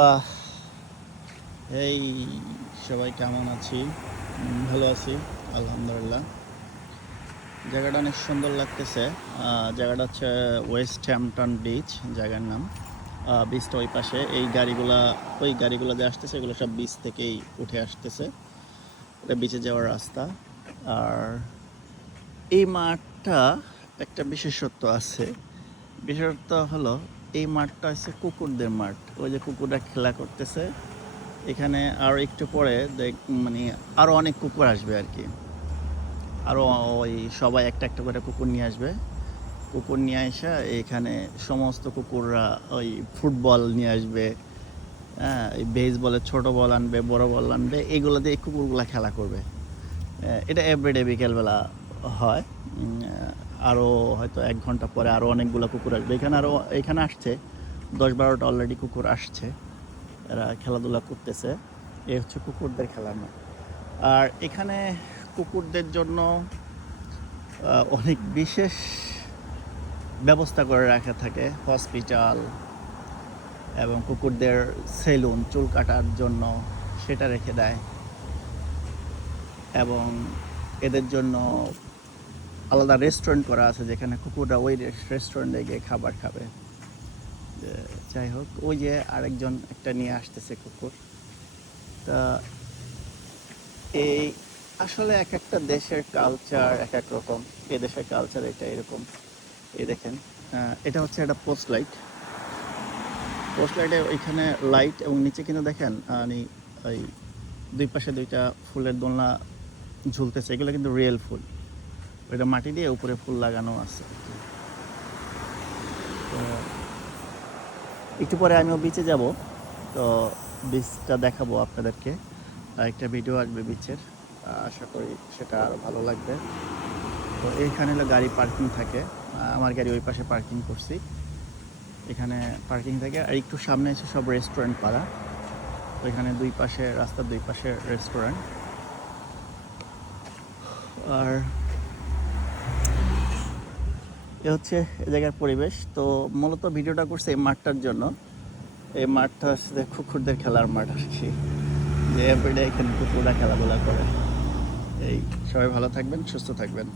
আহ এই সবাই কেমন আছি? ভালো আছি, আলহামদুলিল্লাহ। জায়গাটা অনেক সুন্দর লাগতেছে। জায়গাটা হচ্ছে ওয়েস্ট হ্যাম্পটন বিচ, জায়গার নাম। বিচটা ওই পাশে, ওই গাড়িগুলো যে আসতেছে এগুলো সব বিচ থেকেই উঠে আসতেছে। এটা বিচে যাওয়ার রাস্তা। আর এই মাঠটা একটা বিশেষত্ব আছে। বিশেষত্ব হলো এই মাঠটা হচ্ছে কুকুরদের মাঠ। ওই যে কুকুররা খেলা করতেছে এখানে। আর একটু পরে মানে আরও অনেক কুকুর আসবে আর কি। আরও ওই সবাই একটা একটা করে কুকুর নিয়ে আসবে। কুকুর নিয়ে আসা এখানে সমস্ত কুকুররা ওই ফুটবল নিয়ে আসবে। হ্যাঁ, এই বেসবলের ছোট বল আনবে, বড় বল আনবে, এগুলো দিয়ে কুকুরগুলা খেলা করবে। এটা এভরিডে বিকেলবেলা হয়। আরও হয়তো 1 ঘন্টা পরে আরও অনেকগুলো কুকুর আসবে এখানে। এখানে আসছে 10-12টা অলরেডি কুকুর আসছে। এরা খেলাধুলা করতেছে। এ হচ্ছে কুকুরদের খেলার মাঠ। আর এখানে কুকুরদের জন্য অনেক বিশেষ ব্যবস্থা করে রাখা থাকে। হসপিটাল এবং কুকুরদের সেলুন, চুল কাটার জন্য সেটা রেখে দেয়। এবং এদের জন্য আলাদা রেস্টুরেন্ট করা আছে যেখানে কুকুররা ওই রেস্টুরেন্টে গিয়ে খাবার খাবে। যাই হোক, ওই যে আরেকজন একটা নিয়ে আসতেছে কুকুর। তা এই আসলে এক একটা দেশের কালচার এক এক রকম। এ দেশের কালচার এটা এরকম। এই দেখেন, এটা হচ্ছে একটা পোস্ট লাইটে ওইখানে লাইট, এবং নিচে কিন্তু দেখেন ওই দুই পাশে দুইটা ফুলের দোলনা ঝুলতেছে। এগুলো কিন্তু রিয়েল ফুল। ওইটা মাটি দিয়ে উপরে ফুল লাগানো আছে। তো একটু পরে আমিও বিচে যাব। তো বিচটা দেখাবো আপনাদেরকে। একটা ভিডিও আসবে বিচের। আশা করি সেটা আরও ভালো লাগবে। তো এইখানে হলো গাড়ি পার্কিং থাকে। আমার গাড়ি ওই পাশে পার্কিং করছি। এখানে পার্কিং থাকে। আর একটু সামনে এসে সব রেস্টুরেন্ট পাড়া। তো এখানে রাস্তার দুই পাশে রেস্টুরেন্ট। আর এ হচ্ছে এ জায়গার পরিবেশ। তো মূলত ভিডিওটা করছে এই মাঠটার জন্য। এই মাঠটা হচ্ছে কুকুরদের খেলার মাঠ আর কি, যে এভরিডে এখানে কুকুররা খেলাধুলা করে। এই সবাই ভালো থাকবেন, সুস্থ থাকবেন।